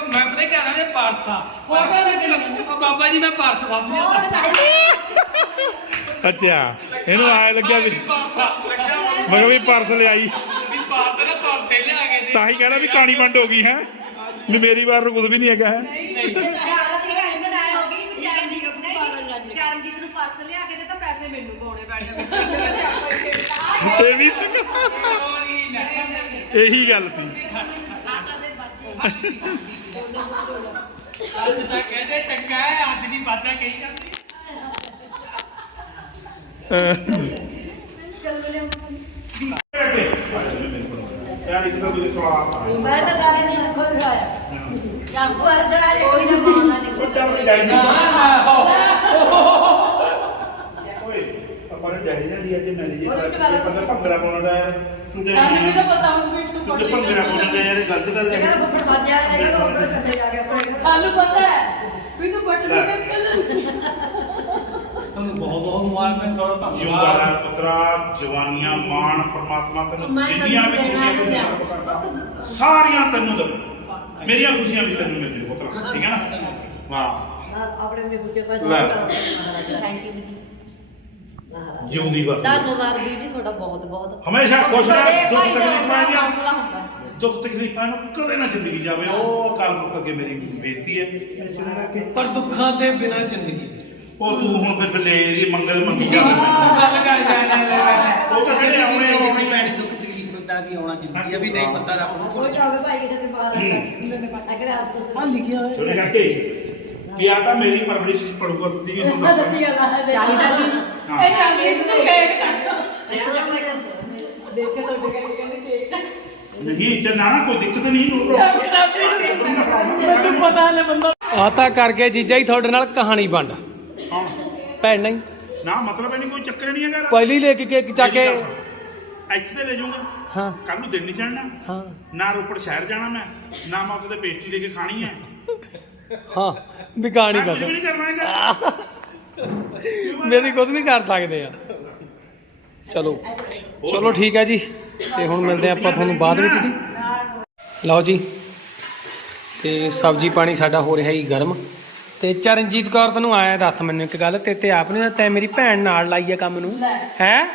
ਮੈਂ ਕਿ ਤੇ ਕੀ ਆਣਾ ਇਹ ਪਾਰਸਾ। ਫੋਟੋ ਲੱਗਣੀ ਬਾਬਾ ਜੀ ਮੈਂ ਪਾਰਸ ਸਮਝਿਆ ਅੱਛਾ ਇਹਨੂੰ ਆਏ ਲੱਗਿਆ ਵੀ ਮੈਂ ਕਿਹਾ ਵੀ ਪਰਸ ਲਿਆਈ ਵੀ ਪਾਰਸ ਨਾ ਪਾਰਸੇ ਲਿਆ ਕੇ ਦੇ। ਤਾਂ ਹੀ ਕਹਿੰਦਾ ਵੀ ਕਾਣੀ ਵੰਡ ਹੋ ਗਈ ਹੈ? ਵੀ ਮੇਰੀ ਵਾਰ ਨੂੰ ਕੁਝ ਵੀ ਨਹੀਂ ਹੈਗਾ ਹੈ? ਦੀ ਦੇ ਤਾਂ ਇਹ ਵੀ ਇਹੀ ਗੱਲ ਸੀ। ਅੱਜ ਤਾਂ ਕਹਿੰਦੇ ਚੰਗਾ ਹੈ ਅੱਜ ਦੀ ਬਾਤਾਂ ਕਹੀ ਜਾਂਦੀ ਯਾਰ ਇੱਕ ਤਾਂ ਤੁਸੀਂ ਸਵਾਲ ਮੈਂ ਤਾਂ ਸਾਲੇ ਨੂੰ ਖੁਦ ਦਿਖਾਇਆ ਚਾਕੂ ਵਾਲਾ ਚੜਾ ਦੇ ਕੋਈ ਨਾ ਪਾਉਣਾ ਨਹੀਂ ਉਹ ਚੱਲ ਡੈਡੀ ਨੂੰ ਓਏ ਆਪਾਂ ਨੇ ਡੈਡੀ ਨਾਲ ਲਿਆ ਜੇ ਮੈਰਿਜ ਉਹਦੇ ਚ ਗੱਲ- ਬੰਦਾ ਭੰਗੜਾ ਪਾਉਣਾ ਦਾ ਯਾਰ ਤੂੰ ਪਤਾ ਹੁਣ ਵੀ ਤੂੰ ਪੜ੍ਹੀ ਗੱਲ ਹੈ ਕਹਿੰਦਾ ਉੱਪਰ ਵੱਜ ਜਾ ਇਹ ਕਹਿੰਦਾ ਉੱਪਰ ਸੱਜੇ ਜਾ ਕੇ ਆਪਣੇ ਸਾਨੂੰ ਪਤਾ ਹੈ ਵੀ ਤੂੰ ਪਟੜੀ ਨਿਕਲ ਤੁਹਾਨੂੰ ਬਹੁਤ ਬਹੁਤ ਮੁਬਾਰਕਾਂ ਤੁਹਾਡਾ ਜਿਉਂਦਾ ਧੰਨਵਾਦ। ਰਹਿ ਪੁੱਤਰਾ ਜਵਾਨੀਆਂ ਮਾਣ ਪਰਮਾਤਮਾ ਤੈਨੂੰ ਜਿੰਨੀਆਂ ਵੀ ਖੁਸ਼ੀਆਂ ਤੂੰ ਸਰਵ ਕਰਦਾ ਸਾਰੀਆਂ ਤੈਨੂੰ ਦਵੇ ਮੇਰੀਆਂ ਖੁਸ਼ੀਆਂ ਵੀ ਤੈਨੂੰ ਮਿਲਣ ਪੁੱਤਰਾ ਠੀਕ ਹੈ ਨਾ? ਵਾਹ। ਆਪਣੇ ਮੇਰੇ ਕੁਝ ਪੈਸੇ ਲੈ। ਥੈਂਕ ਯੂ ਬੀਬੀ ਜਿਉਂਦੀ ਬਸ। ਧੰਨਵਾਦ ਬੀਬੀ ਤੁਹਾਡਾ ਬਹੁਤ ਬਹੁਤ। ਹਮੇਸ਼ਾ ਖੁਸ਼ ਰਹਿ ਤੁਹਾਡੇ ਦੁੱਖ ਭਾਈ ਦਾ ਤਕਲੀਫਾਂ ਹੁੰਦਾ, ਦੀਆਂ ਹੌਸਲਾ ਹੁੰਦਾ। ਦੁੱਖ ਤਕਲੀਫਾਂ ਨੂੰ ਕਦੇ ਨਾ ਜ਼ਿੰਦਗੀ ਜਾਵੇ। ਉਹ ਅਕਾਲ ਪੁਰਖ ਅੱਗੇ ਮੇਰੀ ਬੇਨਤੀ ਹੈ। ਪਰ ਦੁੱਖਾਂ ਦੇ ਬਿਨਾਂ ਜ਼ਿੰਦਗੀ ਉਹ ਤੂੰ ਹੁਣ ਫਿਰ ਲੈ ਇਹ ਮੰਗਲ ਮੰਗੀ ਗੱਲ ਕਰ ਜਾ ਉਹ ਤਾਂ ਜਿਹੜੇ ਆਉਣੇ ਉਹ ਆਉਣੇ ਆ। ਦੁੱਖ ਤਕਲੀਫ ਦਾ ਵੀ ਆਉਣਾ ਜ਼ਰੂਰੀ ਹੈ ਵੀ ਨਹੀਂ ਬੰਦਾ ਰੱਬ ਨੂੰ। ਹੋ ਜਾਵੇ ਭਾਈ ਕਿਤੇ ਤੇ ਬਾਹਰ ਮੈਨੂੰ ਪਤਾ ਕਿ ਰਾਤ ਤੋਂ ਲਿਖਿਆ ਹੋਇਆ। ਸੁਣੇ ਕਾਕੇ ਕੀ ਆ ਤਾਂ ਮੇਰੀ ਪਰਵਰਿਸ਼ ਪੜੂਗਾ ਸਿੱਧੀ ਵੀ ਤੁਹਾਨੂੰ ਦੱਸਦਾ ਸੱਚੀ ਗੱਲ ਹੈ ਚਾਹੀਦਾ ਵੀ ਹਾਂ। ਇਹ ਚੱਲ ਕੇ ਤੂੰ ਕੇਕ ਚੱਕ ਦੇਖ ਕੇ ਤੁਹਾਡੇ ਕਹਿੰਦੇ ਕੇਕ ਨਹੀਂ ਇੱਥੇ ਨਾ ਕੋਈ ਦਿੱਕਤ ਨਹੀਂ ਮੈਨੂੰ ਪਤਾ ਲੈ ਬੰਦਾ ਆ ਤਾਂ ਕਰਕੇ ਜੀਜਾ ਹੀ ਤੁਹਾਡੇ ਨਾਲ ਕਹਾਣੀ ਵੰਡ। ਕੌਣ? ਭੈਣ ਨਹੀਂ। ਨਾ ਮਤਲਬ ਇਹ ਨਹੀਂ ਕੋਈ ਚੱਕਰ ਨਹੀਂ ਹੈਗਾ ਪਹਿਲੀ ਲੈ ਕੇ ਕੇਕ ਚੱਕ ਕੇ। ਇੱਥੇ ਤੇ ਲੈ ਜਾਊਂਗਾ। ਹਾਂ। ਕੱਲ ਨੂੰ ਦਿਨ ਨਹੀਂ ਚੜਨਾ ਹਾਂ। ਨਾ ਰੋਪੜ ਸ਼ਹਿਰ ਜਾਣਾ ਮੈਂ ਨਾ ਮੈਂ ਉੱਥੇ ਤੇ ਪੇਸਟਰੀ ਲੈ ਕੇ ਖਾਣੀ ਹੈ। ਹਾਂ ਵੀ ਕਹਾਣੀ ਮੈਂ ਕੁਝ ਕਰ ਵੀ ਨਹੀਂ ਕਰਨਾ ਹੈਗਾ। ਮੇਰੀ ਕੁਝ ਵੀ ਕਰ ਸਕਦੇ ਆ। ਚਲੋ। ਚਲੋ ਠੀਕ ਹੈ ਜੀ। ਤੇ ਹੁਣ ਮਿਲਦੇ ਆਪਾਂ ਤੁਹਾਨੂੰ ਬਾਅਦ ਵਿੱਚ ਜੀ। ਲਓ ਜੀ। ਤੇ ਸਬਜੀ ਪਾਣੀ ਸਾਡਾ ਹੋ ਰਿਹਾ ਜੀ ਗਰਮ। ਤੇ ਚਰਨਜੀਤ ਕੌਰ ਤੈਨੂੰ ਆਇਆ ਦੱਸ ਮੈਨੂੰ ਇੱਕ ਗੱਲ ਤੇ ਤੇ ਆਪ ਨੇ ਤੈਂ ਮੇਰੀ ਭੈਣ ਨਾਲ ਲਾਈ ਆ ਕੰਮ ਨੂੰ। ਹੈ?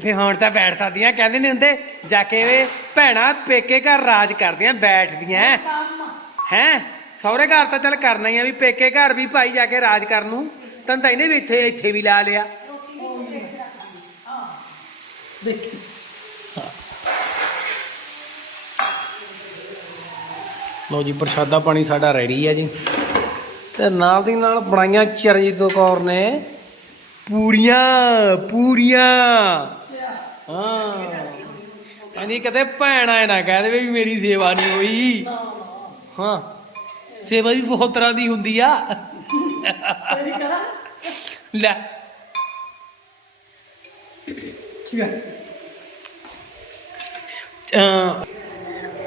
ਫੇ ਹੁਣ ਤਾਂ ਬੈਠ ਸਕਦੀਆਂ ਕਹਿੰਦੇ ਨਹੀਂ ਹੁੰਦੇ ਜਾ ਕੇ ਵੇ ਭੈਣਾ ਪੇਕੇ ਘਰ ਰਾਜ ਕਰਦੀਆਂ ਬੈਠਦੀਆਂ। ਹੈ? ਸਹੁਰੇ ਘਰ ਤਾਂ ਚੱਲ ਕਰਨਾ ਹੀ ਆ ਵੀ ਪੇਕੇ ਘਰ ਵੀ ਭਾਈ ਜਾ ਕੇ ਰਾਜ ਕਰਨ ਨੂੰ। ਤੈਨੂੰ ਤਾਂ ਇਹਨੇ ਵੀ ਇੱਥੇ ਇੱਥੇ ਵੀ ਲਾ ਲਿਆ। ਦੇਖੀ ਲਓ ਜੀ ਪ੍ਰਸ਼ਾਦਾ ਪਾਣੀ ਸਾਡਾ ਰੈਡੀ ਹੈ ਜੀ। ਤੇ ਨਾਲ ਦੀ ਨਾਲ ਬਣਾਈਆਂ ਚਰਨਜੀਤ ਕੌਰ ਨੇ ਪੂੜੀਆਂ ਪੂੜੀਆਂ ਹਾਂ। ਕਹਿੰਦੀ ਕਦੇ ਭੈਣ ਆਏ ਨਾ ਕਹਿ ਦੇਵੇ ਵੀ ਮੇਰੀ ਸੇਵਾ ਨਹੀਂ ਹੋਈ। ਹਾਂ। ਸੇਵਾ ਵੀ ਬਹੁਤ ਤਰ੍ਹਾਂ ਦੀ ਹੁੰਦੀ ਆ। ਲੈ। ਠੀਕ ਆ।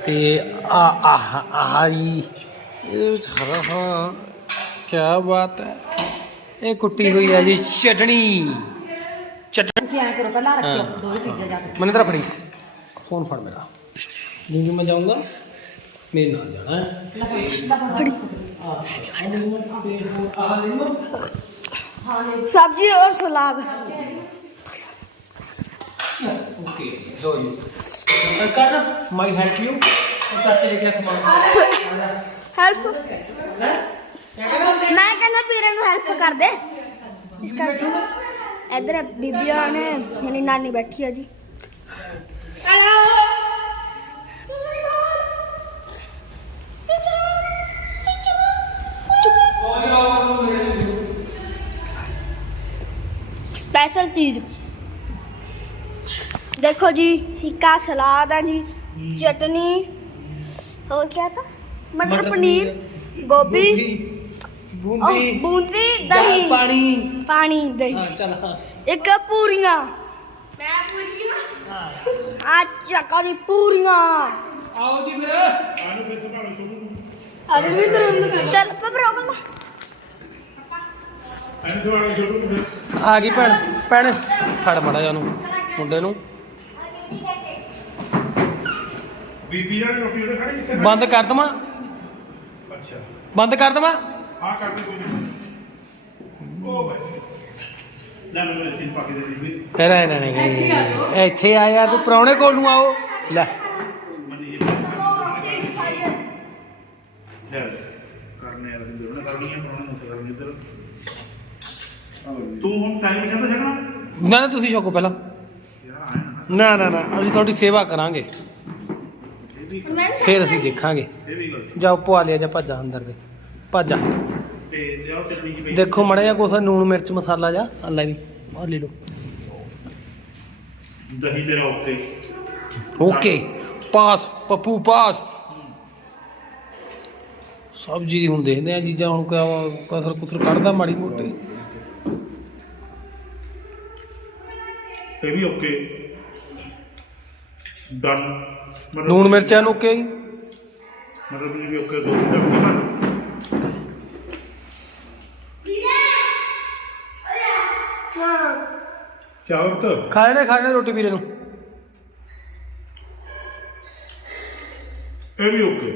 ए आ क्या बात है? ये कुटी हुई है जी चटनी। चटनी। मैंने हाँ। तेरा फड़ी। फ़ोन फड़ मेरा। जो जो मैं जाऊँगा मेरे नाम जाना है। सब्ज़ी और सलाद। ओके दो जी कर माई हेल्प यू और चाचे ले क्या सामान हेल्प है मैं कहना पीरे ਨੂੰ ਹੈਲਪ ਕਰ ਦੇ ਇਸ ਕਰਕੇ ਇਧਰ ਬੀਬੀਆਂ ਨੇ ਯਾਨੀ ਨਾਨੀ ਬੈਠੀ ਆ ਜੀ स्पेशल चीज देखो जी इक्का सलाद है जी चटनी और क्या था मटर मटर पनीर गोभी बूंदी ओह, बूंदी दही पानी पानी दही हाँ चल हाँ एक पूरियां अच्छा करी पूरियां आओ जी फिर चल पर रोक ਆ ਗਈ ਭੈਣ ਭੈਣ ਫੜ ਮੜਾ ਜਾਨੂੰ ਮੁੰਡੇ ਨੂੰ ਬੀਬੀ ਨਾਲ ਰੋਟੀ ਉਹਦੇ ਖੜੇ ਕਿੱਥੇ ਬੰਦ ਕਰ ਦਵਾਂ। ਅੱਛਾ। ਬੰਦ ਕਰ ਦਵਾਂ। ਹਾਂ ਕਰਦੇ ਕੋਈ ਨਹੀਂ। ਉਹ ਭਾਈ ਲੈ ਮੈਨੂੰ ਤਿੰਨ ਪਾਕੇ ਦੇ ਦੇ ਵੀ ਨਾ ਨਹੀਂ ਇੱਥੇ ਆ ਯਾਰ ਤੂੰ ਪ੍ਰਾਹੁਣੇ ਕੋਲ ਨੂੰ ਆਓ। ਲੈ। ਕਰਨੇ ਉਹਨੇ ਕਰਨੀ ਨੂੰ ਕਰਨੀ ਇੱਧਰ। ਤੂੰ ਹੁਣ ਚਾਰੀ ਵਜੇ ਦਾ ਛਕਣਾ ਨਾ ਨਾ ਤੁਸੀਂ ਛਕੋ ਪਹਿਲਾਂ। ਨਾ। ਨਾ ਨਾ ਨਾ ਅਸੀਂ ਤੁਹਾਡੀ ਸੇਵਾ ਕਰਾਂਗੇ। ਫਿਰ ਅਸੀਂ ਦੇਖਾਂਗੇ। ਜਾਓ ਪਵਾ ਲਿਆ ਜਾ ਭੱਜਾ ਅੰਦਰ ਦੇ। ਭੱਜਾ। ਤੇ ਦੇਖੋ ਮੜਾ ਜਾ ਕੋਸਾ ਨੂਣ ਮਿਰਚ ਮਸਾਲਾ ਜਾ ਆ ਲੈ ਵੀ ਆ ਲੈ ਲਓ। ਦਹੀਂ ਤੇਰਾ okay. Okay. Pass Pappu pass. ਸਬਜ਼ੀ ਹੁਣ ਦੇਖਦੇ ਆ ਚੀਜ਼ਾਂ ਹੁਣ ਕਸਰ ਕੁਸਰ ਕੱਢਦਾ ਮਾੜੀ ਮੋਟੀ। ਇਹ ਵੀ ਓਕੇ। ਡਨ ਮਤਲਬ ਲੂਣ ਮਿਰਚਾਂ ਨੂੰ ਓਕੇ ਜੀ ਮਤਲਬ ਵੀ ਓਕੇ ਦੋ ਚਮਚ ਨਾ। ਚਾਹ ਪੁੱਤ ਖਾ ਰੋਟੀ ਵੀਰੇ ਨੂੰ। ਇਹ ਵੀ ਓਕੇ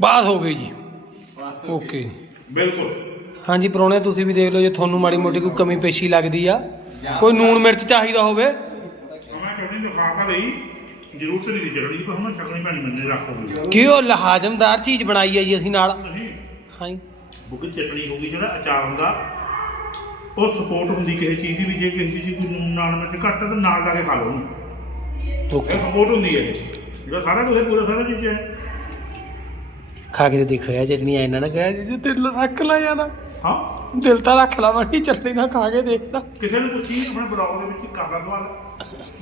ਬਾਤ ਹੋ ਗਈ ਜੀ। ਓਕੇ ਬਿਲਕੁਲ। ਹਾਂਜੀ ਪਰੋਣੇ ਤੁਸੀਂ ਵੀ ਦੇਖ ਲਓ ਜੇ ਤੁਹਾਨੂੰ ਮਾੜੀ ਮੋਟੀ ਕੋਈ ਕਮੀ ਪੇਸ਼ੀ ਲੱਗਦੀ ਆ ਕੋਈ ਨੂਣ ਮਿਰਚ ਚਾਹੀਦਾ ਹੋਵੇ। ਮੈਂ ਕਹਿੰਦੀ ਨੂੰ ਖਾ ਲਈ ਜ਼ਰੂਰ ਤੇ ਨਹੀਂ ਚਟਨੀ ਪਰ ਹੁਣ ਛਕਣੀ ਪੈਣੀ ਮੈਨੂੰ ਰੱਖੋ ਕਿ ਉਹ ਲਹਾਜ਼ਮਦਾਰ ਚੀਜ਼ ਬਣਾਈ ਹੈ ਜੀ ਅਸੀਂ ਨਾਲ? ਨਹੀਂ। ਹਾਂਜੀ ਬੁੱਕ ਚਟਣੀ ਹੋ ਗਈ ਜਿਹੜਾ ਅਚਾਰ ਹੁੰਦਾ ਉਹ ਸਪੋਰਟ ਹੁੰਦੀ ਕਿਸੇ ਚੀਜ਼ ਦੀ ਵੀ ਜੇ ਕਿਸੇ ਚੀਜ਼ ਕੋਈ ਨੂਨ ਨਾਲ ਮਿਰਚ ਘੱਟ ਤਾਂ ਨਾਲ ਲਾ ਕੇ ਖਾ ਲਓ ਉਹਨੂੰ। ਓਕੇ। ਸਪੋਰਟ ਹੁੰਦੀ ਹੈ। ਜਿਹੜਾ ਸਾਰਾ ਕੁਝ ਪੂਰਾ ਸਾਰਾ ਚੀਜ਼ ਹੈ। ਖਾ ਕੇ ਦੇਖੋ ਯਾਰ ਚਟਨੀ ਐ ਨਾ ਕਹਿਆ ਜੀ ਦਿਲ ਰੱਖ ਲਾ ਜਾਣਾ ਹਾਂ। ਦਿਲ ਤਾਂ ਰੱਖ ਲਾ ਬਣੀ ਚਟਨੀ ਨਾ ਖਾ ਕੇ ਦੇਖਦਾ ਕਿਸੇ ਨੂੰ ਪੁੱਛੀ ਆਪਣੇ ਬਲੌਗ ਦੇ ਵਿੱਚ ਕਰ ਲਾ ਸਵਾਲ।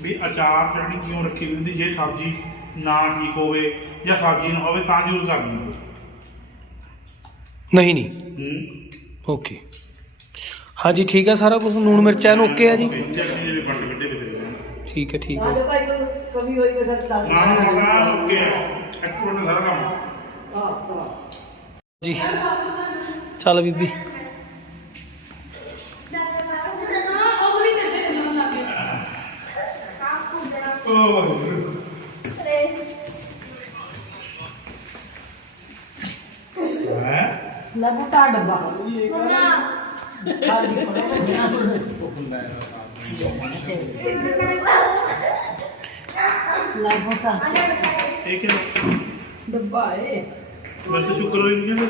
ਵੀ ਅਚਾਰ ਚਟਨੀ ਕਿਉਂ ਰੱਖੀ ਹੋਈ ਹੁੰਦੀ ਜੇ ਸਬਜ਼ੀ ਨਾ ਠੀਕ ਹੋਵੇ ਜਾਂ ਸਬਜ਼ੀ ਨਾ ਹੋਵੇ ਤਾਂ ਜ਼ਰੂਰ ਕਰਨੀ ਹੋਵੇ ਨਹੀਂ ਨਹੀਂ। ਹੂੰ। ਓਕੇ। ਹਾਂਜੀ ਠੀਕ ਹੈ ਸਾਰਾ ਕੁਝ ਨੂਣ ਮਿਰਚਾਂ ਨੂੰ ਓਕੇ ਆ ਜੀ? ਚਟਨੀ ਦੇ ਵੀ ਫੰਡ ਕੱਢੇ ਵੇ ਫਿਰ ਠੀਕ ਹੈ ਠੀਕ ਹੈ ਨਾ ਨਾ ਨਾ ਓਕੇ ਹੈ ਇੱਕ ਮਿੰਟ ਸਾਰਾ ਕੰਮ। ਜੀ। ਚੱਲ ਬੀਬੀ। ਓ ਵਾਹਿਗੁਰੂ ਹੈ ਇਹ ਕਿਹੜਾ ਡੱਬਾ ਏ। ਮੈਂ ਤਾਂ ਸ਼ੁਕਰ ਹੋਈ ਨਹੀਂ ਕਹਿੰਦੇ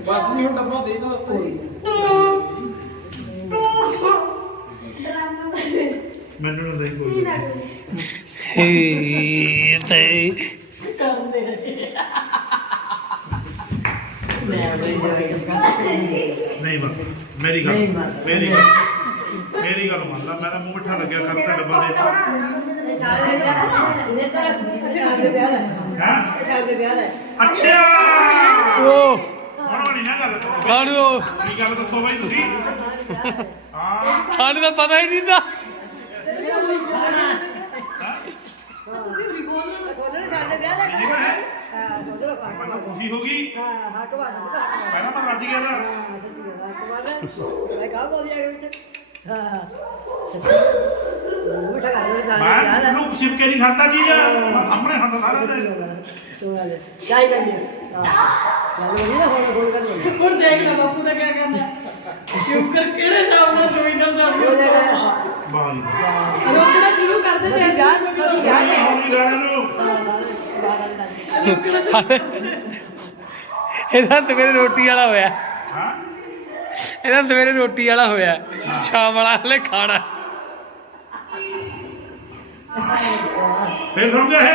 ਬਸ ਨਹੀਂ ਹੁਣ ਡੱਬਾ ਦੇ ਦੋ ਮੈਨੂੰ ਨਾ ਨਹੀਂ ਕੋਈ ਹੇ ਤੇ ਨਹੀਂ ਬਸ ਮੇਰੀ ਗੱਲ ਮੇਰੀ ਗੱਲ ਮੇਰੀ ਗੱਲ ਮੰਨ ਲਾ ਮੈਂ ਤਾਂ ਮੂੰਹ ਮਿੱਠਾ ਲੱਗਿਆ ਕਰਤਾ ਡੱਬਾ ਦੇ ਹਾਂ? ਅੱਛਾ! ਉਹ ਹੁਣ ਵਾਲੀ ਨਾ ਗੱਲ। ਕਰੋ। ਸਾਨੂੰ ਕੀ ਗੱਲ ਦੱਸੋ ਬਾਈ ਤੁਸੀਂ? ਸਾਨੂੰ ਤਾਂ ਪਤਾ ਹੀ ਨਹੀਂ ਤਾਂ ਠੀਕ ਹੈ ਮੈਨੂੰ ਖੁਸ਼ੀ ਹੋ ਗਈ ਪਹਿਲਾਂ ਮੈਂ ਰੱਜ ਗਿਆ ਨਾ ਮੈਂ ਨੂੰ ਛਿਪ ਕੇ ਨਹੀਂ ਖਾਂਦਾ ਚੀਜ਼ ਆਪਣੇ ਹੱਥ ਸਾਰਾ ਦੇ ਹੁਣ ਦੇਖ ਲੈ ਬਾਪੂ ਦਾ ਕੀ ਕਹਿੰਦਾ ਸ਼ੁਕਰ ਕਿਹੜੇ ਹਿਸਾਬ ਨਾਲ ਸੋਈ ਨਾਲ ਜਾਣ ਬਾਹਰ ਹੀ ਰੋਕਣਾ ਸ਼ੁਰੂ ਕਰ ਦੇ ਤੇ ਅਸੀਂ ਇਹਦਾ ਸਵੇਰੇ ਰੋਟੀ ਵਾਲਾ ਹੋਇਆ। ਹਾਂ? ਇਹਦਾ ਸਵੇਰੇ ਰੋਟੀ ਵਾਲਾ ਹੋਇਆ। ਸ਼ਾਮ ਵਾਲਾ ਹਲੇ ਖਾਣਾ। ਫਿਰ ਸਮਝਿਆ ਹੈ।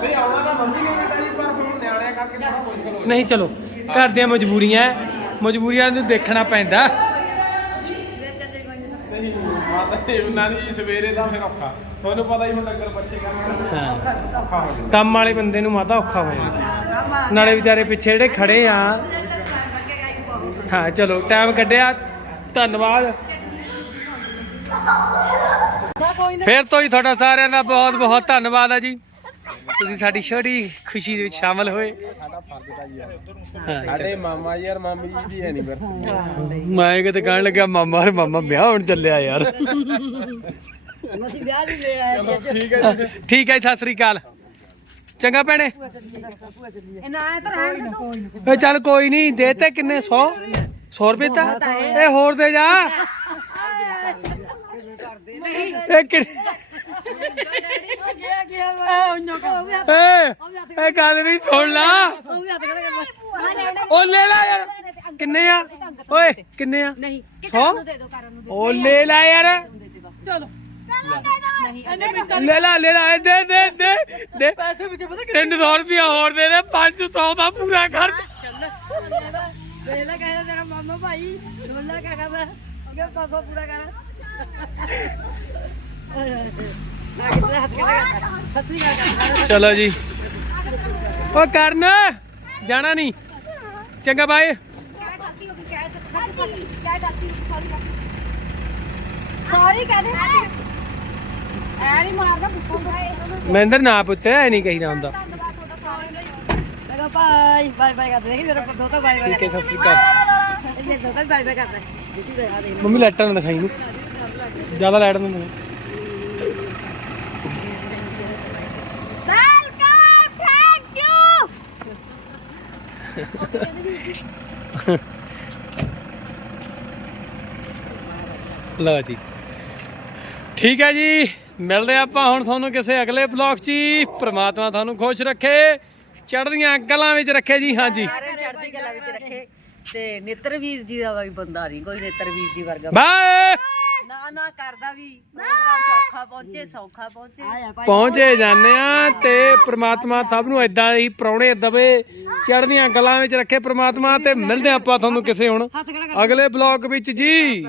ਨਹੀਂ ਆਉਣਾ ਤਾਂ ਮੰਮੀ ਨੇ ਕੀਤਾ ਜੀ ਪਰ ਹੁਣ ਨਿਆਣਿਆਂ ਕਰਕੇ ਸਾਰਾ ਮੁਸ਼ਕਲ ਹੋ ਨਹੀਂ ਚਲੋ ਘਰ ਦੀਆਂ ਮਜਬੂਰੀਆਂ ਹੈ, ਮਜਬੂਰੀਆਂ ਨੂੰ ਦੇਖਣਾ ਪੈਂਦਾ। ਨਹੀਂ ਮਾਤਾ ਜੀ ਉਹਨਾਂ ਦੀ ਸਵੇਰੇ ਦਾ ਫਿਰ ਔਖਾ। ਤੁਹਾਨੂੰ ਪਤਾ ਹੀ ਹੁਣ ਡੰਗਰ ਬੱਚੇ ਕਰਨਾ ਹਾਂ। ਔਖਾ ਹੋ ਜਾਂਦਾ। ਕੰਮ ਵਾਲੇ ਬੰਦੇ ਨੂੰ ਮਾਤਾ ਔਖਾ ਹੋ ਜਾਂਦਾ। ਨਾਲੇ ਵਿਚਾਰੇ ਪਿੱਛੇ ਜਿਹੜੇ ਖੜੇ ਆ। ਹਾਂ ਚਲੋ ਟਾਈਮ ਕੱਢਿਆ। ਧੰਨਵਾਦ। ਫਿਰ ਤੋਂ ਜੀ ਤੁਹਾਡਾ ਸਾਰਿਆਂ ਦਾ ਬਹੁਤ ਬਹੁਤ ਧੰਨਵਾਦ ਆ ਜੀ। ਤੁਸੀਂ ਸਾਡੀ ਛੋਟੀ ਖੁਸ਼ੀ ਦੇ ਵਿੱਚ ਸ਼ਾਮਲ ਹੋਏ। ਸਾਡਾ ਹਾਂ ਮਾਮਾ ਜੀ ਔਰ ਮਾਮੀ ਜੀ ਦੀ ਐਨੀਵਰਸਰੀ ਮੈਂ ਕਿਤੇ ਕਹਿਣ ਲੱਗਿਆ ਮਾਮਾ ਹਰ ਮਾਮਾ ਵਿਆਹ ਹੋਣ ਚੱਲਿਆ ਯਾਰ। ਠੀਕ ਹੈ ਜੀ। ਠੀਕ ਹੈ ਜੀ, ਸਤਿ ਸ੍ਰੀ ਅਕਾਲ। ਚੰਗਾ ਭੈਣੇ। ਨਾ ਤਾਂ ਰਹਿਣ ਦੇ ਏ ਚੱਲ ਕੋਈ ਨਹੀਂ ਦੇ ਤੇ ਕਿੰਨੇ 100 100 ਰੁਪਏ ਤਾਂ? ਇਹ। ਹੋਰ ਦੇ ਜਾ। ਇਹ ਕਿ ਏ ਇਹ ਗੱਲ ਨਹੀਂ ਸੁਣ ਲਾ। ਉਹ ਲੈ ਲੈ ਯਾਰ। ਕਿੰਨੇ ਆ? ਓਏ ਕਿੰਨੇ ਆ? ਨਹੀਂ 100 ਦੇ ਦੋ ਕਰਨ ਨੂੰ ਉਹ ਲੈ ਲੈ ਯਾਰ। ਲੈ ਲੈ ਲੈ ਲੈ। ਦੇ ਦੇ ਦੇ। ਦੇ। ਪੈਸੇ ਵਿੱਚ ਪਤਾ 300 ਰੁਪਇਆ ਹੋਰ ਦੇ ਦੇ 500 ਦਾ ਪੂਰਾ ਖਰਚ। ਵੇਲਾ ਕਹਿੰਦਾ ਤੇਰਾ ਮਾਮਾ ਭਾਈ। ਰੋਲਾ ਕਿਆ ਕਰਦਾ? ਕਿ ਪਾਸਾ ਪੂਰਾ ਕਰ। ਚਲੋ ਜੀ। ਉਹ ਕਰਨ ਜਾਣਾ ਨਹੀਂ। ਚੰਗਾ ਬਾਏ ਸੌਰੀ ਕਹਦੇ ਐ ਨਹੀਂ ਮਾਰਦਾ ਪੁੱਤਾਂ ਮਹਿੰਦਰ ਨਾ ਪੁੱਤ ਐ ਨਹੀਂ ਕਹੀਦਾ ਹੁੰਦਾ। ਲਗਾ ਬਾਈ ਬਾਈ ਬਾਈ ਕਰਦੇ ਦੇਖੀ ਤੇਰਾ ਦੋਤਾ ਬਾਈ ਬਾਈ ਠੀਕ ਹੈ ਸਤਿ ਸ੍ਰੀ ਅਕਾਲ। ਇਹ ਦੋਤਾ ਬਾਈ ਬਾਈ ਕਰਦਾ। ਮੰਮੀ ਲਾਈਟਾਂ ਨਾ ਦਿਖਾਈ ਨੂੰ ਜ਼ਿਆਦਾ ਲਾਈਟ ਨਾ ਵੈਲਕਮ ਥੈਂਕ ਯੂ ਲਓ ਜੀ। ਠੀਕ ਹੈ ਜੀ ਮਿਲਦੇ ਆਪਾਂ ਹੁਣ ਤੁਹਾਨੂੰ ਕਿਸੇ ਅਗਲੇ ਬਲੌਗ 'ਚ। ਪ੍ਰਮਾਤਮਾ ਤੁਹਾਨੂੰ ਖੁਸ਼ ਰੱਖੇ। ਚੜ੍ਹਦੀਆਂ ਕਲਾਂ ਵਿੱਚ ਰੱਖੇ ਜੀ ਹਾਂਜੀ ਸਾਰੇ ਚੜ੍ਹਦੀ ਕਲਾ ਵਿੱਚ ਰੱਖੇ। ਤੇ ਨੇਤਰ ਵੀਰ ਜੀ ਦਾ ਵੀ ਬੰਦਾ ਨਹੀਂ ਕੋਈ ਨੇਤਰ ਵੀਰ ਜੀ ਵਰਗਾ। ਬਾਏ! ਨਾ ਨਾ ਕਰਦਾ ਵੀ ਪ੍ਰੋਗਰਾਮ ਸੌਖਾ ਪਹੁੰਚੇ ਸੌਖਾ ਪਹੁੰਚੇ। ਪਹੁੰਚੇ ਜਾਂਦੇ ਆ ਤੇ ਪ੍ਰਮਾਤਮਾ ਸਭ ਨੂੰ ਇਦਾਂ ਹੀ ਪ੍ਰਾਹੁਣੇ ਦਵੇ ਚੜ੍ਹਦੀਆਂ ਕਲਾਂ ਵਿੱਚ ਰੱਖੇ ਪ੍ਰਮਾਤਮਾ ਤੇ ਮਿਲਦੇ ਆਪਾਂ ਤੁਹਾਨੂੰ ਕਿਸੇ ਹੁਣ। ਅਗਲੇ ਬਲੌਗ ਵਿੱਚ ਜੀ।